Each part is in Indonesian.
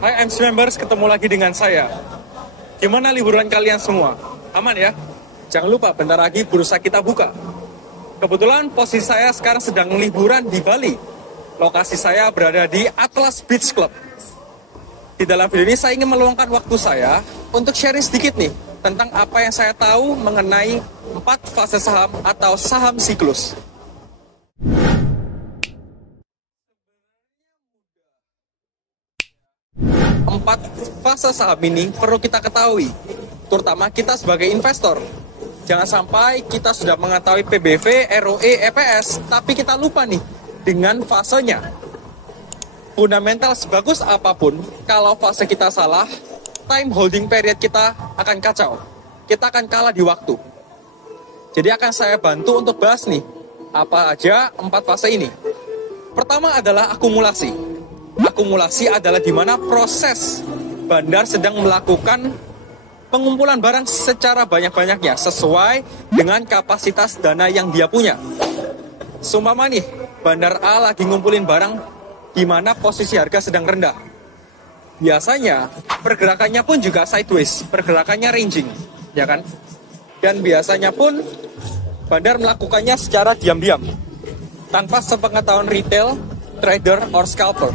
Hai AMS members, ketemu lagi dengan saya. Gimana liburan kalian semua? Aman ya? Jangan lupa bentar lagi bursa kita buka. Kebetulan posisi saya sekarang sedang liburan di Bali. Lokasi saya berada di Atlas Beach Club. Di dalam video ini saya ingin meluangkan waktu saya untuk sharing sedikit nih tentang apa yang saya tahu mengenai 4 fase saham atau saham siklus. Empat fase saham ini perlu kita ketahui, terutama kita sebagai investor. Jangan sampai kita sudah mengetahui PBV, ROE, EPS, tapi kita lupa nih dengan fasenya. Fundamental sebagus apapun, kalau fase kita salah, time holding period kita akan kacau. Kita akan kalah di waktu. Jadi akan saya bantu untuk bahas nih, apa aja 4 fase ini. Pertama adalah akumulasi. Akumulasi adalah di mana proses bandar sedang melakukan pengumpulan barang secara banyak-banyaknya sesuai dengan kapasitas dana yang dia punya. Seumpama nih, bandar A lagi ngumpulin barang di mana posisi harga sedang rendah. Biasanya pergerakannya pun juga sideways, pergerakannya ranging, ya kan? Dan biasanya pun bandar melakukannya secara diam-diam, tanpa sepengetahuan retail, trader, or scalper.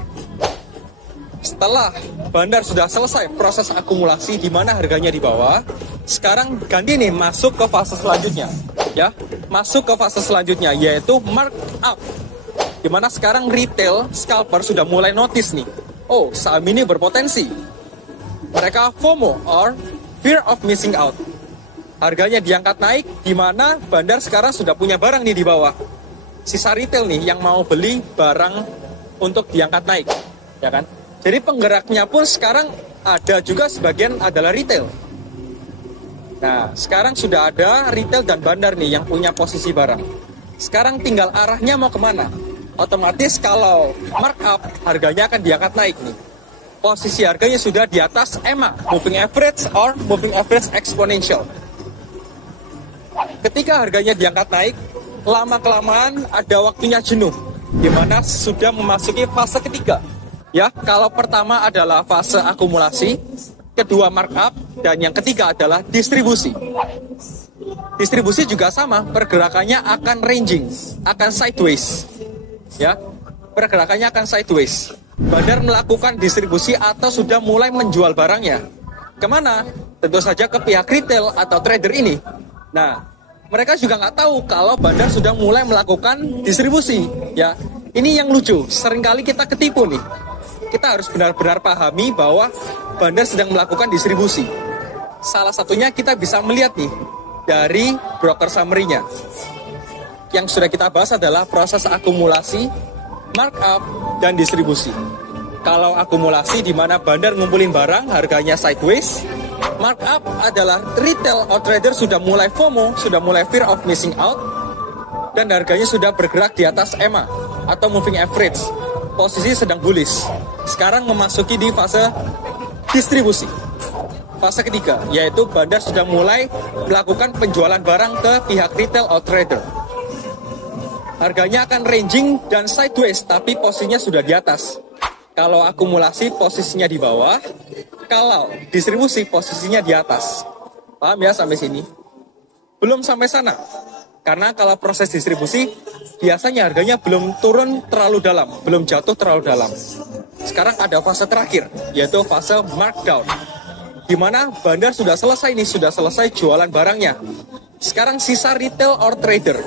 Setelah bandar sudah selesai proses akumulasi di mana harganya di bawah, sekarang ganti nih masuk ke fase selanjutnya, ya. Masuk ke fase selanjutnya yaitu markup. Di mana sekarang retail scalper sudah mulai notice nih. Oh, saham ini berpotensi. Mereka FOMO or fear of missing out. Harganya diangkat naik di mana bandar sekarang sudah punya barang nih di bawah. Sisa retail nih yang mau beli barang untuk diangkat naik, ya kan? Jadi penggeraknya pun sekarang ada juga sebagian adalah retail. Nah, sekarang sudah ada retail dan bandar nih yang punya posisi barang. Sekarang tinggal arahnya mau kemana? Otomatis kalau markup, harganya akan diangkat naik nih. Posisi harganya sudah di atas EMA, Moving Average or Moving Average Exponential. Ketika harganya diangkat naik, lama-kelamaan ada waktunya jenuh, di mana sudah memasuki fase ketiga. Ya, kalau pertama adalah fase akumulasi, kedua markup, dan yang ketiga adalah distribusi. Distribusi juga sama, pergerakannya akan ranging, akan sideways. Ya, pergerakannya akan sideways. Bandar melakukan distribusi atau sudah mulai menjual barangnya. Kemana? Tentu saja ke pihak retail atau trader ini. Nah, mereka juga nggak tahu kalau bandar sudah mulai melakukan distribusi. Ya, ini yang lucu, seringkali kita ketipu nih. Kita harus benar-benar pahami bahwa bandar sedang melakukan distribusi. Salah satunya kita bisa melihat nih dari broker summary-nya. Yang sudah kita bahas adalah proses akumulasi, markup, dan distribusi. Kalau akumulasi di mana bandar ngumpulin barang, harganya sideways. Markup adalah retail or trader sudah mulai FOMO, sudah mulai fear of missing out, dan harganya sudah bergerak di atas EMA atau moving average. Posisi sedang bullish. Sekarang memasuki di fase distribusi. Fase ketiga, yaitu bandar sudah mulai melakukan penjualan barang ke pihak retail or trader. Harganya akan ranging dan sideways, tapi posisinya sudah di atas. Kalau akumulasi posisinya di bawah, kalau distribusi posisinya di atas. Paham ya sampai sini? Belum sampai sana. Karena kalau proses distribusi, biasanya harganya belum turun terlalu dalam, belum jatuh terlalu dalam. Sekarang ada fase terakhir, yaitu fase markdown. Di mana bandar sudah selesai nih, sudah selesai jualan barangnya. Sekarang sisa retail or trader.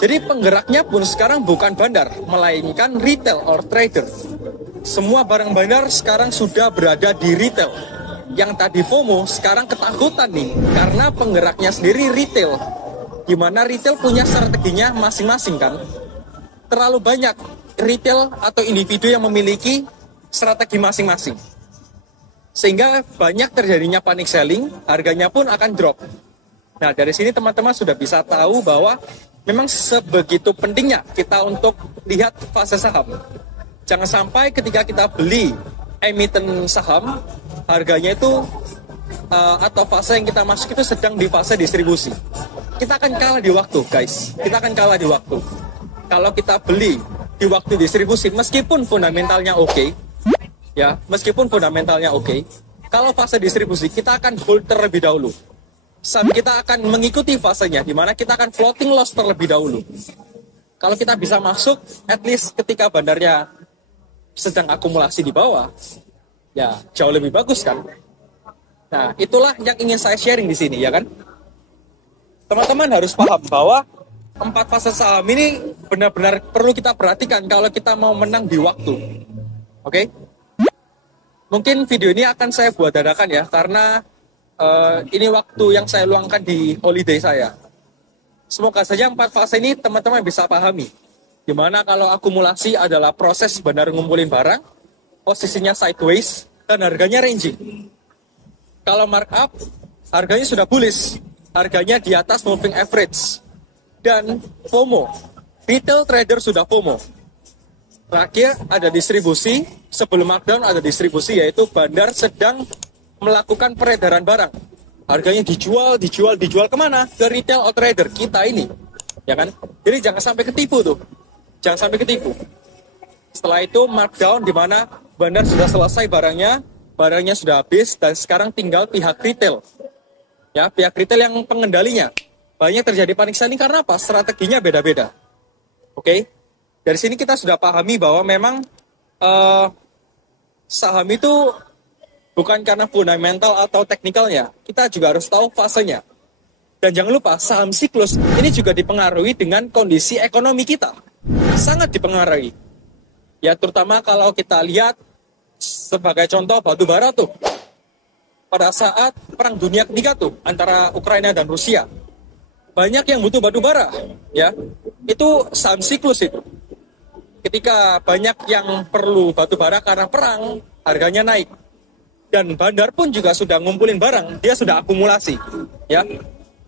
Jadi penggeraknya pun sekarang bukan bandar, melainkan retail or trader. Semua barang bandar sekarang sudah berada di retail. Yang tadi FOMO sekarang ketakutan nih, karena penggeraknya sendiri retail. Di mana retail punya strateginya masing-masing kan. Terlalu banyak retail atau individu yang memiliki strategi masing-masing. Sehingga banyak terjadinya panic selling, harganya pun akan drop. Nah, dari sini teman-teman sudah bisa tahu bahwa memang sebegitu pentingnya kita untuk lihat fase saham. Jangan sampai ketika kita beli emiten saham, harganya itu atau fase yang kita masuk itu sedang di fase distribusi. Kita akan kalah di waktu, guys. Kita akan kalah di waktu. Kalau kita beli di waktu distribusi, meskipun fundamentalnya oke, ya, meskipun fundamentalnya oke. Kalau fase distribusi, kita akan hold terlebih dahulu. Saham kita akan mengikuti fasenya, di mana kita akan floating loss terlebih dahulu. Kalau kita bisa masuk, at least ketika bandarnya sedang akumulasi di bawah, ya jauh lebih bagus kan. Nah, itulah yang ingin saya sharing di sini, ya kan? Teman-teman harus paham bahwa 4 fase saham ini benar-benar perlu kita perhatikan kalau kita mau menang di waktu. Oke? Mungkin video ini akan saya buat dadakan ya, karena ini waktu yang saya luangkan di holiday saya. Semoga saja 4 fase ini teman-teman bisa pahami. Dimana kalau akumulasi adalah proses benar ngumpulin barang, posisinya sideways, dan harganya ranging. Kalau markup, harganya sudah bullish, harganya di atas moving average. Dan FOMO, retail trader sudah FOMO. Terakhir ada distribusi, sebelum markdown ada distribusi, yaitu bandar sedang melakukan peredaran barang. Harganya dijual kemana? Ke retail trader kita ini, ya kan? Jadi jangan sampai ketipu tuh, jangan sampai ketipu. Setelah itu markdown, di mana bandar sudah selesai barangnya sudah habis, dan sekarang tinggal pihak retail, ya, pihak retail yang pengendalinya. Banyak terjadi panic selling karena apa? Strateginya beda-beda. Oke? Dari sini kita sudah pahami bahwa memang saham itu bukan karena fundamental atau teknikalnya. Kita juga harus tahu fasenya. Dan jangan lupa, saham siklus ini juga dipengaruhi dengan kondisi ekonomi kita. Sangat dipengaruhi. Ya, terutama kalau kita lihat sebagai contoh batu bara tuh. Pada saat Perang Dunia Ketiga tuh, antara Ukraina dan Rusia. Banyak yang butuh batu bara, ya. Itu saham siklus itu. Ketika banyak yang perlu batu bara karena perang, harganya naik. Dan bandar pun juga sudah ngumpulin barang, dia sudah akumulasi, ya.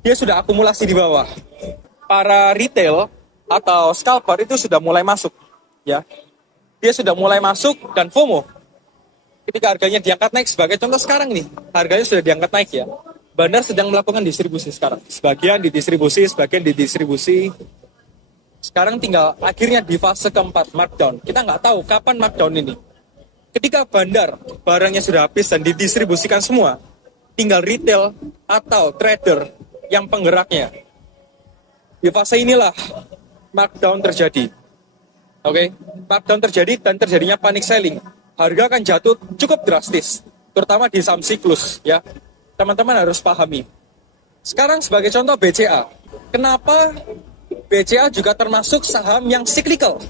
Dia sudah akumulasi di bawah. Para retail atau scalper itu sudah mulai masuk, ya. Dia sudah mulai masuk dan FOMO. Ketika harganya diangkat naik, sebagai contoh sekarang nih, harganya sudah diangkat naik, ya. Bandar sedang melakukan distribusi sekarang. Sebagian didistribusi, sebagian didistribusi. Sekarang tinggal akhirnya di fase keempat, markdown. Kita nggak tahu kapan markdown ini. Ketika bandar barangnya sudah habis dan didistribusikan semua, tinggal retail atau trader yang penggeraknya. Di fase inilah markdown terjadi. Oke, markdown terjadi dan terjadinya panic selling. Harga akan jatuh cukup drastis, terutama di saham siklus, ya. Teman-teman harus pahami. Sekarang sebagai contoh BCA. Kenapa BCA juga termasuk saham yang cyclical,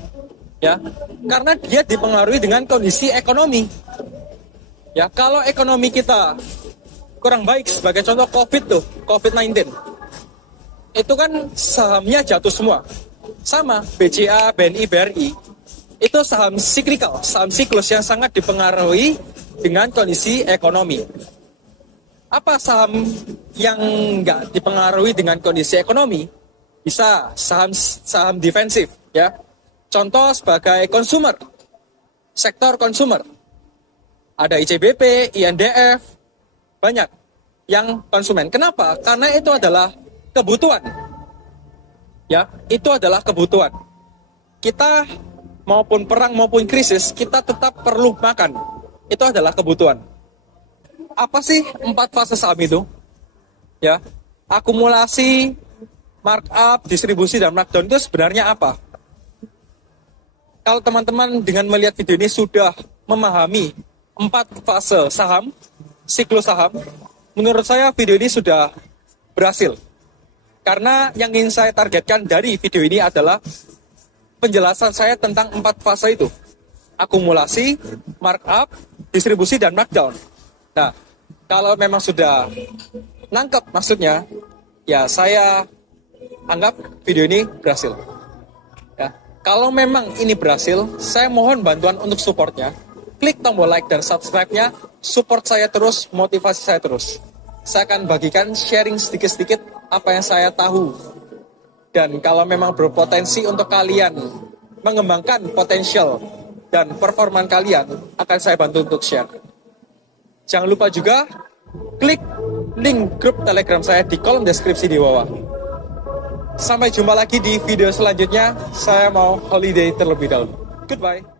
ya, karena dia dipengaruhi dengan kondisi ekonomi, ya. Kalau ekonomi kita kurang baik, sebagai contoh COVID-19, itu kan sahamnya jatuh semua. Sama BCA, BNI, BRI, itu saham cyclical, saham siklus yang sangat dipengaruhi dengan kondisi ekonomi. Apa saham yang nggak dipengaruhi dengan kondisi ekonomi? Bisa saham defensif, ya. Contoh sebagai konsumer, sektor konsumer. Ada ICBP, INDF, banyak yang konsumen. Kenapa? Karena itu adalah kebutuhan. Ya, itu adalah kebutuhan. Kita maupun perang maupun krisis, kita tetap perlu makan. Itu adalah kebutuhan. Apa sih 4 fase saham itu? Ya, akumulasi, markup, distribusi, dan markdown itu sebenarnya apa? Kalau teman-teman dengan melihat video ini sudah memahami 4 fase saham, siklus saham, menurut saya video ini sudah berhasil. Karena yang ingin saya targetkan dari video ini adalah penjelasan saya tentang 4 fase itu. Akumulasi, markup, distribusi, dan markdown. Nah, kalau memang sudah nangkep maksudnya, ya saya anggap video ini berhasil. Ya, kalau memang ini berhasil, saya mohon bantuan untuk supportnya. Klik tombol like dan subscribe-nya, support saya terus, motivasi saya terus. Saya akan bagikan sharing sedikit-sedikit apa yang saya tahu. Dan kalau memang berpotensi untuk kalian mengembangkan potensial dan performan kalian, akan saya bantu untuk share. Jangan lupa juga klik link grup Telegram saya di kolom deskripsi di bawah. Sampai jumpa lagi di video selanjutnya. Saya mau holiday terlebih dahulu. Goodbye.